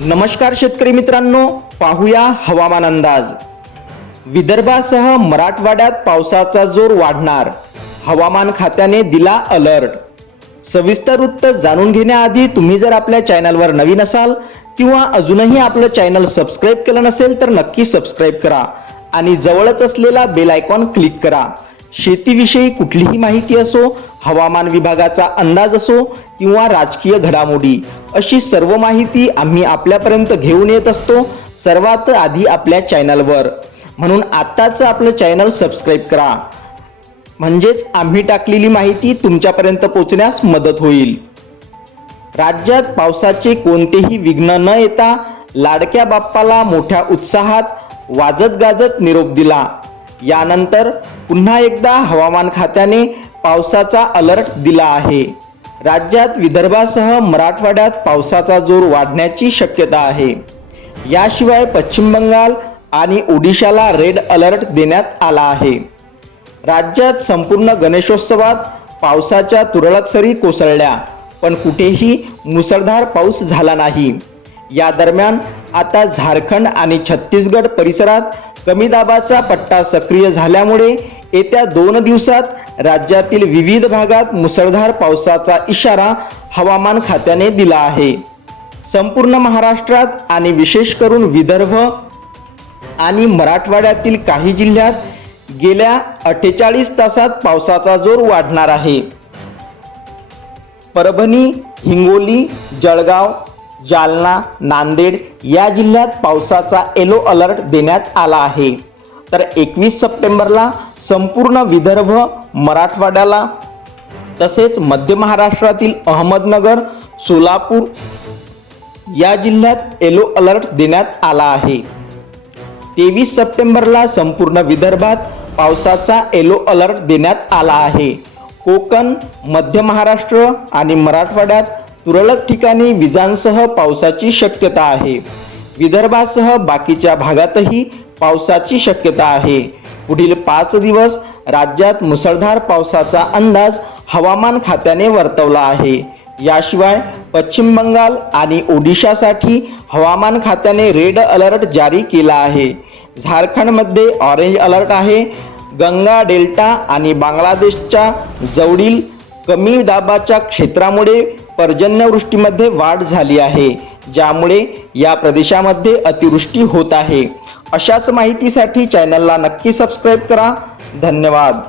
नमस्कार शेतकरी मित्रांनो पाहूया हवामान अंदाज. विदर्भासह मराठवाड्यात पावसाचा जोर वाढणार. हवामान खात्याने दिला अलर्ट. सविस्तर वृत्त जाणून घेण्याआधी तुम्ही जर आपल्या चॅनलवर नवीन असाल किंवा अजूनही आपलं चॅनल सबस्क्राईब केलं नसेल तर नक्की सबस्क्राईब करा आणि जवळच असलेला बेल आयकॉन क्लिक करा. शेतीविषयी कुठलीही माहिती असो हवामान विभागाचा अंदाज असो किंवा राजकीय घडामोडी अशी सर्व माहिती आम्ही आपल्यापर्यंत घेऊन येत असतो. सर्वात आधी आपल्या चॅनलवर. म्हणून आत्ताच आपलं चॅनल सबस्क्राईब करा. म्हणजेच आम्ही टाकलेली माहिती तुमच्यापर्यंत पोचण्यास मदत होईल. राज्यात पावसाचे कोणतेही विघ्न न येता लाडक्या बाप्पाला मोठ्या उत्साहात वाजत गाजत निरोप दिला. यानंतर पुन्हा एकदा हवामान खात्याने पावसाचा अलर्ट दिला आहे. राज्यात विदर्भासह मराठवाड्यात पावसाचा जोर वाढण्याची शक्यता आहे. याशिवाय पश्चिम बंगाल आणि ओडिशाला रेड अलर्ट देण्यात आला आहे. राज्यात संपूर्ण गणेशोत्सवात पावसाच्या तुरळक सरी कोसळल्या पण कुठेही मुसळधार पाऊस झाला नाही. या दरम्यान आता झारखंड आणि छत्तीसगड परिसरात कमी दाबाचा पट्टा सक्रिय झाल्यामुळे येत्या दोन दिवसात राज्यातील विविध भागात मुसळधार पावसाचा इशारा हवामान खात्याने दिला आहे. संपूर्ण महाराष्ट्रात आणि विशेष करून विदर्भ आणि मराठवाड्यातील काही जिल्ह्यात गेल्या अठ्ठेचाळीस तासात पावसाचा जोर वाढणार आहे. परभणी हिंगोली जळगाव जालना नांदेड या जिल्ह्यात पावसाचा येलो अलर्ट देण्यात आला आहे. तर एकवीस सप्टेंबरला संपूर्ण विदर्भ मराठवाड्याला तसेच मध्य महाराष्ट्रातील अहमदनगर सोलापूर या जिल्ह्यात येलो अलर्ट देण्यात आला आहे. तेवीस सप्टेंबरला संपूर्ण विदर्भात पावसाचा येलो अलर्ट देण्यात आला आहे. कोकण मध्य महाराष्ट्र आणि मराठवाड्यात तुरळक ठिकाणी विजांसह पावसाची शक्यता आहे. विदर्भासह बाकीच्या भागातही पावसाची शक्यता आहे. पुढील पाच दिवस राज्यात मुसळधार पावसाचा अंदाज हवामान खात्याने वर्तवला आहे. याशिवाय पश्चिम बंगाल आणि ओडिशासाठी हवामान खात्याने रेड अलर्ट जारी केला आहे. झारखंडमध्ये ऑरेंज अलर्ट आहे. गंगा डेल्टा आणि बांगलादेशच्या जवळील कमी दाबाच्या क्षेत्रामुळे पर्जन्यवृष्टीमध्ये वाढ झाली आहे ज्यामुळे या प्रदेशामध्ये अतिवृष्टी होत आहे. अशाच माहितीसाठी चॅनलला नक्की सबस्क्राईब करा. धन्यवाद.